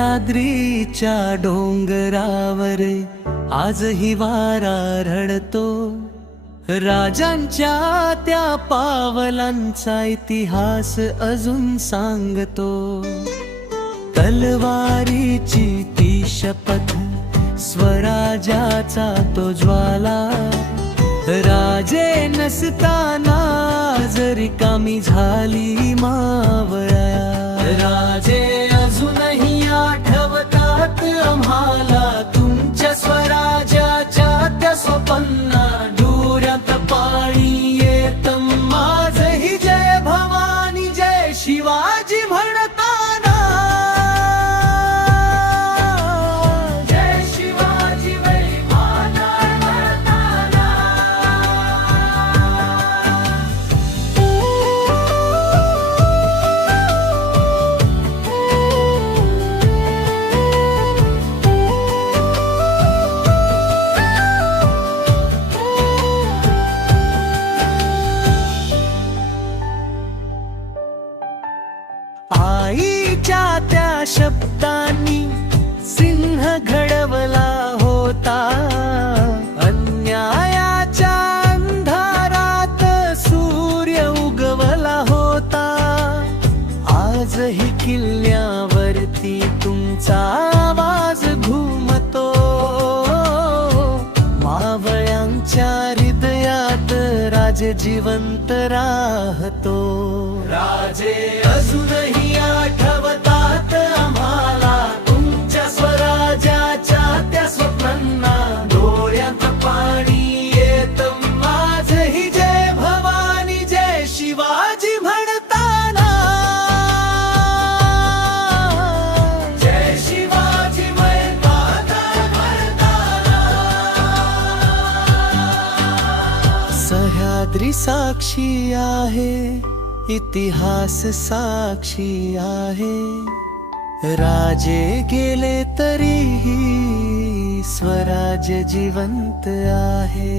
सह्याद्रीच्या डोंगरावर आजही वारा रडतो, राजांच्या त्या पावलांचा इतिहास अजून सांगतो. तलवारीची ती शपथ, स्वराज्याचा तो ज्वाला, राजे नसताना जरी कामी झाली मावळ्या. राजे अजूनही आठवतात आम्हाला, तुमच्या स्वराज्याच्या त्या स्वप्ना डोळ्यात पाणी येत माझही. जय भवानी जय शिवाजी म्हणताना, जय शिवाजी वै माता म्हणताना. आईच्या त्या शब्दांनी सिंह घडवला होता, अन्यायाच्या अंधारात सूर्य उगवला होता. आजही किल्ल्यावरती तुमचा आवाज घुमतो, मावळ्यांच्या हृदयात राजे जिवंत राहतो. राजे अजूनही आठवतात आम्हाला, तुमच्या स्वराज्याच्या त्या स्वप्नांना डोळ्यात पाणी येत माझही. जय भवानी जय शिवाजी म्हणताना, जय शिवाजी वै माता म्हणताना. सह्याद्री साक्षी आहे, इतिहास साक्षी आहे, राजे गेले तरीही स्वराज्य जिवंत आहे.